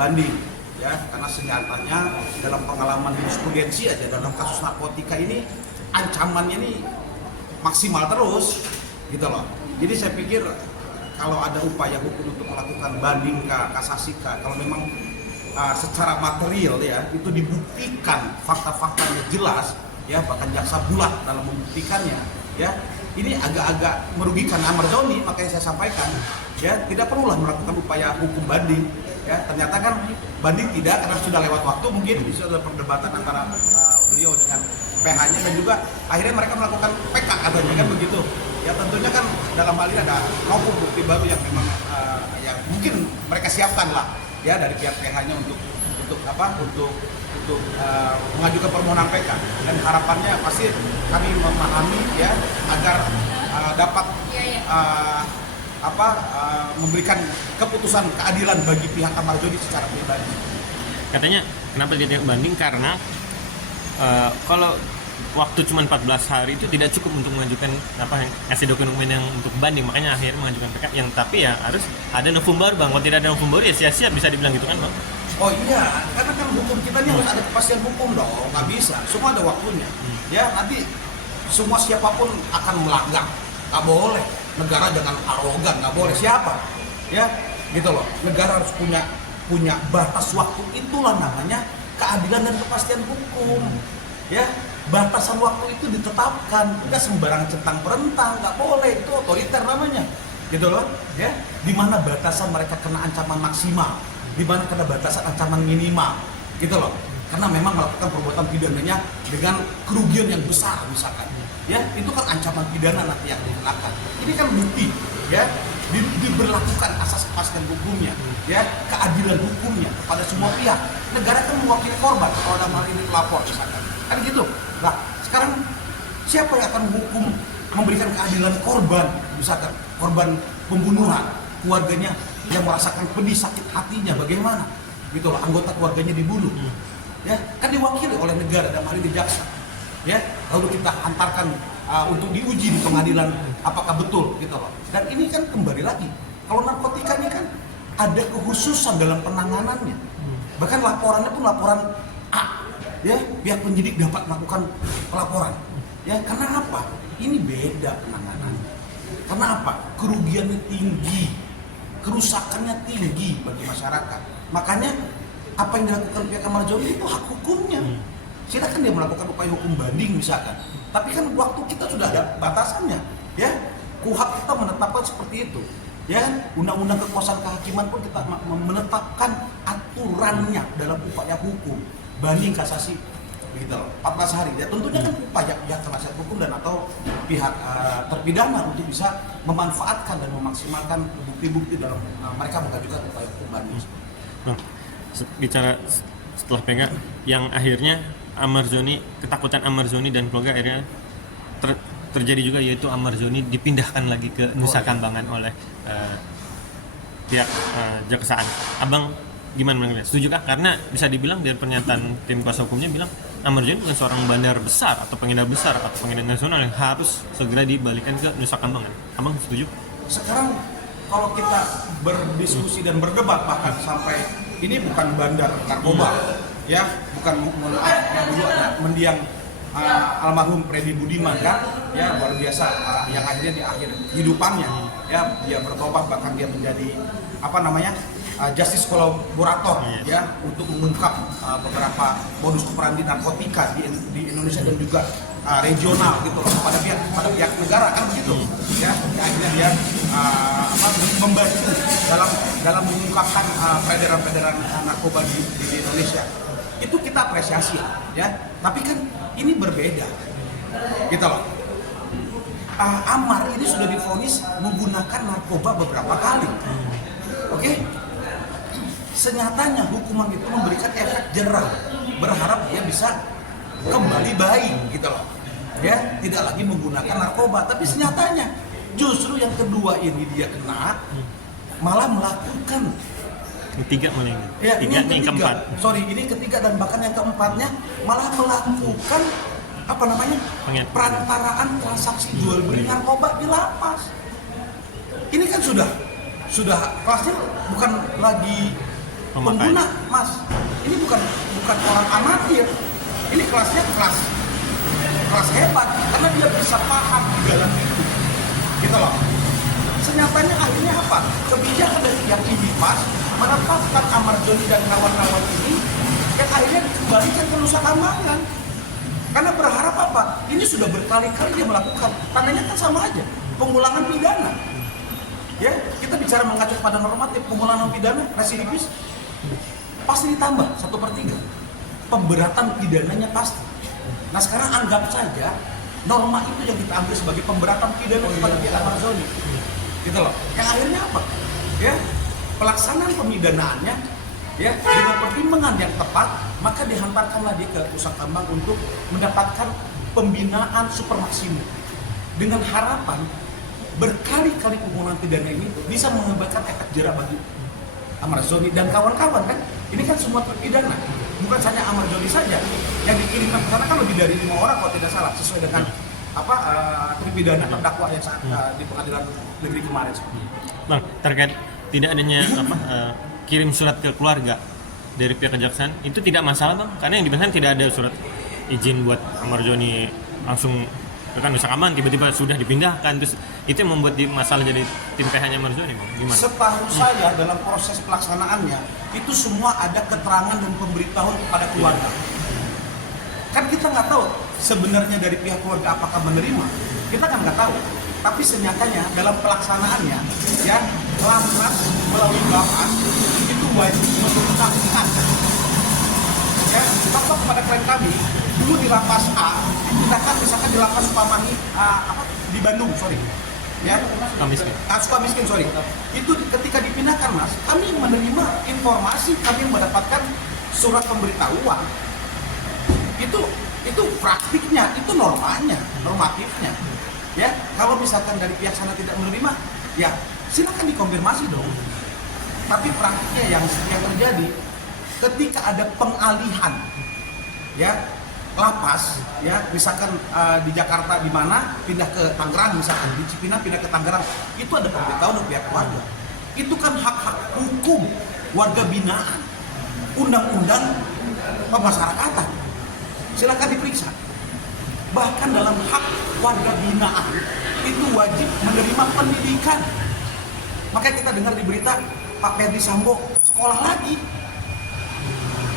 banding ya, karena senyatanya dalam pengalaman jurisprudensi aja dalam kasus narkotika ini ancamannya ini maksimal terus gitu loh. Jadi saya pikir kalau ada upaya hukum untuk melakukan banding kasasi kalau memang secara material ya itu dibuktikan fakta-faktanya jelas ya, bahkan jaksa bulat dalam membuktikannya ya, ini agak-agak merugikan Amarjoni. Makanya saya sampaikan ya, tidak perlulah melakukan upaya hukum banding ya. Ternyata kan banding tidak, karena sudah lewat waktu, mungkin bisa ada perdebatan antara beliau dengan PH-nya, dan juga akhirnya mereka melakukan PK katanya kan begitu ya. Tentunya kan dalam hal ini ada novum bukti baru yang memang yang mungkin mereka siapkan lah ya dari pihak PH-nya untuk mengajukan permohonan PK, dan harapannya pasti kami memahami ya agar dapat memberikan keputusan keadilan bagi pihak Amarjoni secara pribadi. Katanya kenapa dia tidak banding karena kalau waktu cuma 14 hari itu tidak cukup untuk mengajukan ngasih dokumen yang untuk banding, makanya akhirnya mengajukan PK yang tapi ya harus ada novum baru bang. Kalau tidak ada novum baru ya sia-sia, bisa dibilang gitu kan bang? Oh iya, karena kan hukum kita ini harus ada kepastian hukum dong, nggak bisa, semua ada waktunya. Ya nanti semua siapapun akan melanggar, nggak boleh. Negara jangan arogan, nggak boleh siapa, ya gitu loh. Negara harus punya batas waktu, itulah namanya keadilan dan kepastian hukum. Ya, batasan waktu itu ditetapkan, nggak sembarangan centang perentang, nggak boleh, itu otoriter namanya, gitu loh. Ya, di mana batasan mereka kena ancaman maksimal, di mana kena batasan ancaman minimal, gitu loh. Karena memang melakukan perbuatan pidananya dengan kerugian yang besar misalkan, ya itu kan ancaman pidana nanti yang dikenakan. Ini kan bukti, ya diberlakukan asas kepastian hukumnya, ya keadilan hukumnya kepada semua pihak. Negara kan mewakili korban kalau dalam hal ini pelapor misalkan, kan gitu. Nah sekarang siapa yang akan menghukum, memberikan keadilan korban, misalkan korban pembunuhan, keluarganya yang merasakan pedih sakit hatinya bagaimana, gitu loh, anggota keluarganya dibunuh. Ya, kan diwakili oleh negara dalam hal ini jaksa. Ya, lalu kita antarkan untuk diuji di pengadilan apakah betul gitu loh. Dan ini kan kembali lagi, kalau narkotika ini kan ada kekhususan dalam penanganannya. Bahkan laporannya pun laporan A. Ya, pihak penyidik dapat melakukan pelaporan. Ya, karena apa? Ini beda penanganannya. Karena apa? Kerugiannya tinggi, kerusakannya tinggi bagi masyarakat. Makanya apa yang dilakukan pihak Amarjoni itu hak hukumnya. Silakan dia melakukan upaya hukum banding misalkan. Tapi kan waktu kita sudah ada batasannya, ya. KUHP kita menetapkan seperti itu. Ya, undang-undang kekuasaan kehakiman pun kita menetapkan aturannya dalam upaya hukum banding kasasi begitu loh. 14 hari. Ya tentunya kan upaya pihak penasihat hukum dan atau pihak terpidana untuk bisa memanfaatkan dan memaksimalkan bukti-bukti dalam mereka mengajukan upaya hukum banding. Bicara setelah pegang yang akhirnya Amarjoni, ketakutan Amarjoni dan keluarga akhirnya terjadi juga, yaitu Amarjoni dipindahkan lagi ke Nusa Kambangan oleh pihak jaksaan. Abang gimana menurutnya? Setuju kah? Karena bisa dibilang dari pernyataan tim kuasa hukumnya bilang Amarjoni bukan seorang bandar besar atau pengedar besar atau pengedar nasional yang harus segera dibalikan ke Nusa Kambangan. Abang setuju? Sekarang kalau kita berdiskusi dan berdebat bahkan sampai ini bukan bandar narkoba, ya, bukan yang dulu ada mendiang almarhum Freddy Budiman kan, ya luar biasa, yang akhirnya di akhir hidupannya, ya dia bertobat bahkan dia menjadi justice kolaborator, ya untuk mengungkap beberapa modus operandi narkotika di Indonesia dan juga regional gitu pada pihak negara kan begitu, ya akhirnya dia membantu dalam mengungkapkan peredaran narkoba di Indonesia. Itu kita apresiasi ya, tapi kan ini berbeda gitu loh. Amar ini sudah divonis menggunakan narkoba beberapa kali, oke? Senyatanya hukuman itu memberikan efek jerah, berharap dia bisa kembali baik gitu loh, ya tidak lagi menggunakan narkoba. Tapi senyatanya justru yang kedua ini dia kena malah melakukan ketiga mulai ya, ini keempat. Ini ketiga dan bahkan yang keempatnya malah melakukan perantaraan transaksi jual beli narkoba di lapas. Ini kan sudah kelasnya bukan lagi Pemakai. pengguna, Mas. Ini bukan orang amatir. Ini kelasnya kelas hebat karena dia bisa paham di dalam itu. Gitu loh. Senyatanya akhirnya apa? Kebijakan dari yang IBIPAS menetapkan Amarjoni dan kawan-kawan ini yang akhirnya dikembalikan ke Nusa Kambangan. Karena berharap apa? Ini sudah berkali-kali dia melakukan. Tandanya kan sama aja, pengulangan pidana. Ya, kita bicara mengacu pada normatif pengulangan pidana, residivis pasti ditambah 1/3. Pemberatan pidananya pasti. Nah sekarang anggap saja norma itu yang kita ambil sebagai pemberatan pidana kepada pihak Amarjoni. Gitu loh. Yang akhirnya apa? Ya, pelaksanaan pemidanaannya ya dengan pertimbangan yang tepat, maka dihantarkanlah dia ke Nusa Kambangan untuk mendapatkan pembinaan super maksimum dengan harapan berkali-kali pengulangan pidana ini bisa mengakibatkan efek jerah bagi Amarjoni dan kawan-kawan kan. Ini kan semua terpidana, bukan hanya Amarjoni saja yang dikirimkan ke sana kan lebih dari 5 orang kalau tidak salah sesuai dengan terpidana terdakwa yang saat di pengadilan negeri kemarin. Bang, terkait tidak adanya kirim surat ke keluarga dari pihak kejaksaan itu tidak masalah bang, karena yang dibahas tidak ada surat izin buat Amarjoni langsung ke Nusa Kambangan, tiba-tiba sudah dipindahkan, terus itu yang membuat masalah jadi tim PH-nya Amarjoni bang, gimana? Setahu saya dalam proses pelaksanaannya itu semua ada keterangan dan pemberitahuan kepada keluarga. Kan kita nggak tahu sebenarnya dari pihak keluarga apakah menerima, kita kan nggak tahu. Tapi senyatanya dalam pelaksanaannya ya Lantas melalui Bapas itu wajib menuntaskan. Ya, contoh kepada klien kami dulu di lapas A dipindahkan misalkan di lapas Sukamiskin di Bandung, ya Sukamiskin, itu ketika dipindahkan Mas, kami menerima informasi, kami mendapatkan surat pemberitahuan. Itu praktiknya, itu normatifnya. Ya, kalau misalkan dari pihak sana tidak menerima, ya silakan dikonfirmasi dong. Tapi praktiknya yang terjadi ketika ada pengalihan, ya lapas, ya misalkan di Jakarta di mana pindah ke Tangerang, misalkan di Cipinang pindah ke Tangerang, itu ada pemberitahuan dari pihak keluarga. Itu kan hak-hak hukum warga binaan, undang-undang pemasyarakatan. Silakan diperiksa. Bahkan dalam hak warga binaan itu wajib menerima pendidikan. Makanya kita dengar di berita Pak Ferdi Sambo sekolah lagi.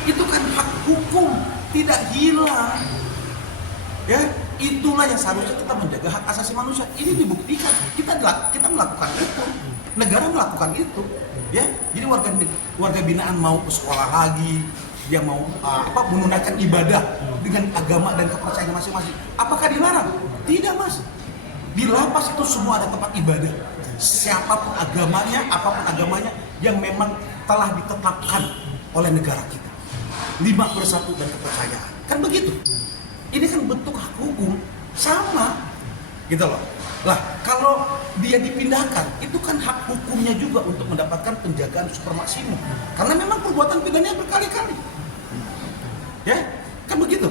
Itu kan hak hukum, tidak hilang. Ya, itulah yang seharusnya kita menjaga hak asasi manusia. Ini dibuktikan. Kita melakukan itu. Negara melakukan itu. Ya, jadi warga binaan mau ke sekolah lagi, dia mau menunaikan ibadah dengan agama dan kepercayaan masing-masing. Apakah dilarang? Tidak, Mas. Di lapas itu semua ada tempat ibadah. Siapapun agamanya, apapun agamanya yang memang telah ditetapkan oleh negara kita. 5 bersatu dan kepercayaan. Kan begitu. Ini kan bentuk hak hukum sama. Gitu loh. Lah, kalau dia dipindahkan, itu kan hak hukumnya juga untuk mendapatkan penjagaan super maksimum. Karena memang perbuatan pidananya berkali-kali. Ya, kan begitu.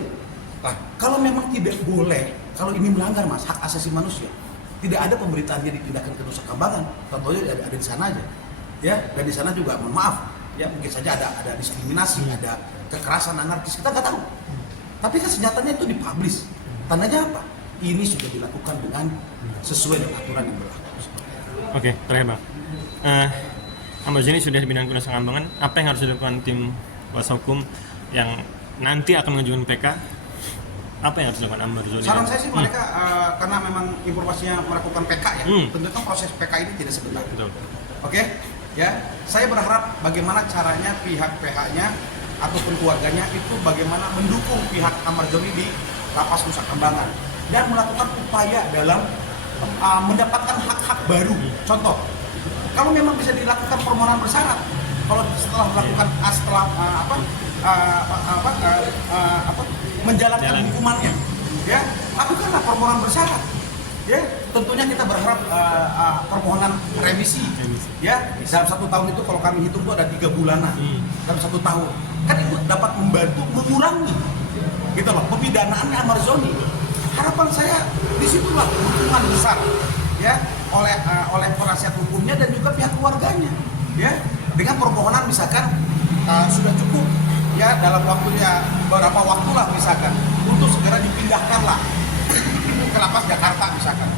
Nah, kalau memang tidak boleh, kalau ini melanggar Mas, hak asasi manusia, tidak ada pemberitaannya dipindahkan ke Nusa Kambangan. Contohnya ada di sana aja. Ya, dan di sana juga mohon maaf, ya mungkin saja ada diskriminasi, ada kekerasan anarkis, kita nggak tahu. Tapi kan senyatanya itu dipublish. Tandanya apa? Ini sudah dilakukan dengan sesuai dengan aturan yang berlaku. Oke, terakhir Bang. Amarjoni sudah dipindahkan ke Nusa Kambangan. Apa yang harus dilakukan tim kuasa hukum yang nanti akan mengajukan PK? Apa yang harus dilakukan Amarjoni? Saran saya sih mereka karena memang informasinya melakukan PK ya. Tentu kan proses PK ini tidak sebentar. Betul. Oke, ya. Saya berharap bagaimana caranya pihak PH-nya ataupun keluarganya itu bagaimana mendukung pihak Amarjoni di Lapas Nusa Kambangan dan melakukan upaya dalam mendapatkan hak-hak baru. Contoh, kalau memang bisa dilakukan permohonan bersyarat, kalau setelah melakukan menjalankan hukumannya, ya lakukanlah permohonan bersyarat. Ya, tentunya kita berharap permohonan revisi. Ya, dalam 1 tahun itu kalau kami hitung itu ada 3 bulanan dalam 1 tahun. Kan itu dapat membantu mengurangi, gitu loh, pemidanaannya Amarjoni. Harapan saya disitulah dukungan besar, ya, oleh penasihat hukumnya dan juga pihak keluarganya, ya, dengan permohonan misalkan sudah cukup ya dalam waktunya beberapa waktu lah misalkan untuk segera dipindahkan lah ke lapas Jakarta misalkan,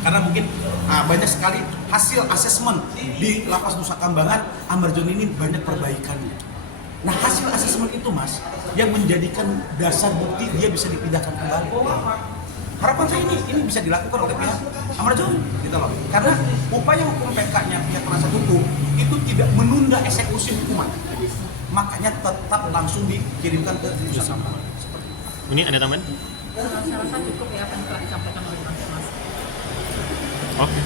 karena mungkin banyak sekali hasil asesmen di lapas Nusa Kambangan Amarjoni ini banyak perbaikannya. Nah hasil asesmen itu mas yang menjadikan dasar bukti dia bisa dipindahkan kembali. Harapan saya ini bisa dilakukan oleh pihak Amarjoni gitu loh, karena upaya hukum PK-nya pihak penasihat hukum itu tidak menunda eksekusi hukuman, makanya tetap langsung dikirimkan ke Nusa Kambangan. Ini ada tambahan? Saya rasa cukup ya apa yang telah disampaikan oleh Mas. Oke.